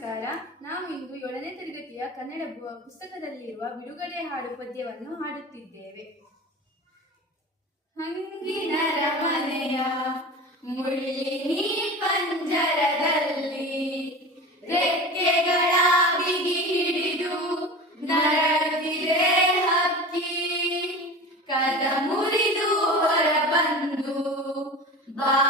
ನಮಸ್ಕಾರ. ನಾವು ಇಂದು ಏಳನೇ ತರಗತಿಯ ಕನ್ನಡ ಬು- ಪುಸ್ತಕದಲ್ಲಿರುವ ಬಿಡುಗಡೆ ಹಾಡು ಪದ್ಯವನ್ನು ಹಾಡುತ್ತಿದ್ದೇವೆ. ಹಂಗಿನ ಮನೆಯ ಮುಳ್ಳಿನಿ ಪಂಜರದಲ್ಲಿ ರೆಕ್ಕೆಗಳ ಬಿಗಿ ಹಿಡಿದು ನರಳುತ್ತಿದೆ ಹಕ್ಕಿ. ಕದ ಮುರಿದು ಹೊರ ಬಂದು ಬಾನಾಡಿಯಾಗುತ್ತ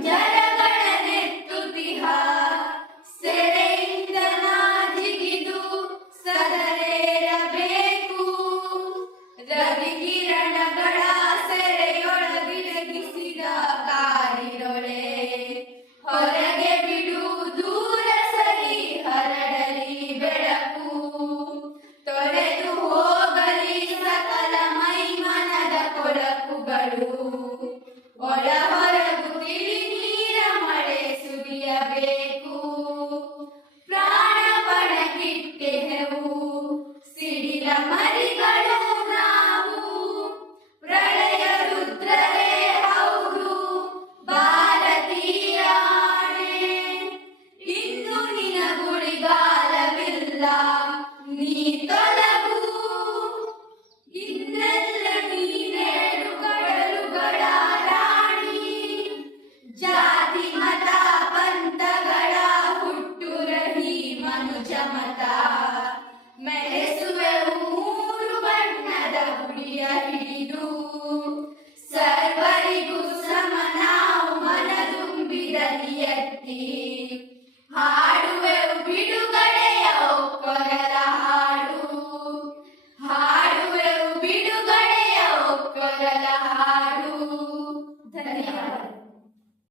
Yeah. ಮನುಜಮತ ಮೆರೆಸುವೆ ಮೂರು ಬಣ್ಣದ ಗುಡಿಯ ಹಿಡಿದು ಸರ್ವರಿಗೂ ಸಮನಾವು ಮನದುಂಬಿದ ನಿಯತ್ತಿ